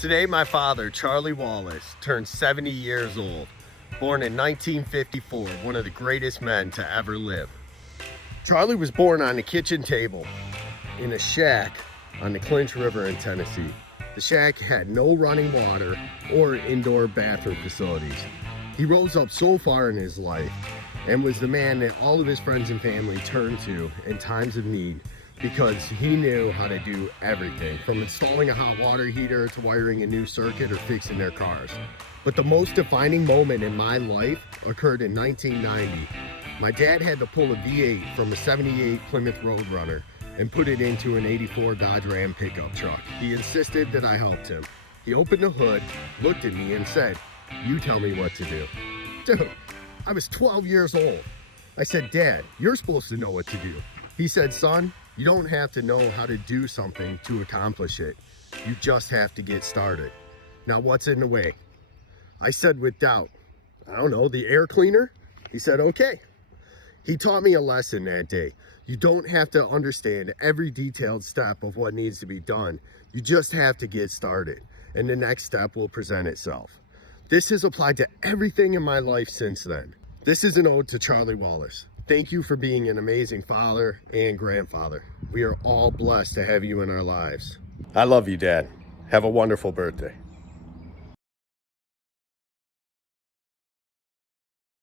Today, my father, Charlie Wallace, turned 70 years old. Born in 1954, one of the greatest men to ever live. Charlie was born on the kitchen table in a shack on the Clinch River in Tennessee. The shack had no running water or indoor bathroom facilities. He rose up so far in his life and was the man that all of his friends and family turned to in times of need, because he knew how to do everything, from installing a hot water heater to wiring a new circuit or fixing their cars. But the most defining moment in my life occurred in 1990. My dad had to pull a V8 from a 78 Plymouth Roadrunner and put it into an 84 Dodge Ram pickup truck. He insisted that I helped him. He opened the hood, looked at me and said, "You tell me what to do." Dude, I was 12 years old. I said, "Dad, you're supposed to know what to do." He said, "Son, you don't have to know how to do something to accomplish it. You just have to get started. Now, what's in the way?" I said with doubt, "I don't know, the air cleaner?" He said, "Okay." He taught me a lesson that day. You don't have to understand every detailed step of what needs to be done. You just have to get started, and the next step will present itself. This has applied to everything in my life since then. This is an ode to Charlie Wallace. Thank you for being an amazing father and grandfather. We are all blessed to have you in our lives. I love you, Dad. Have a wonderful birthday.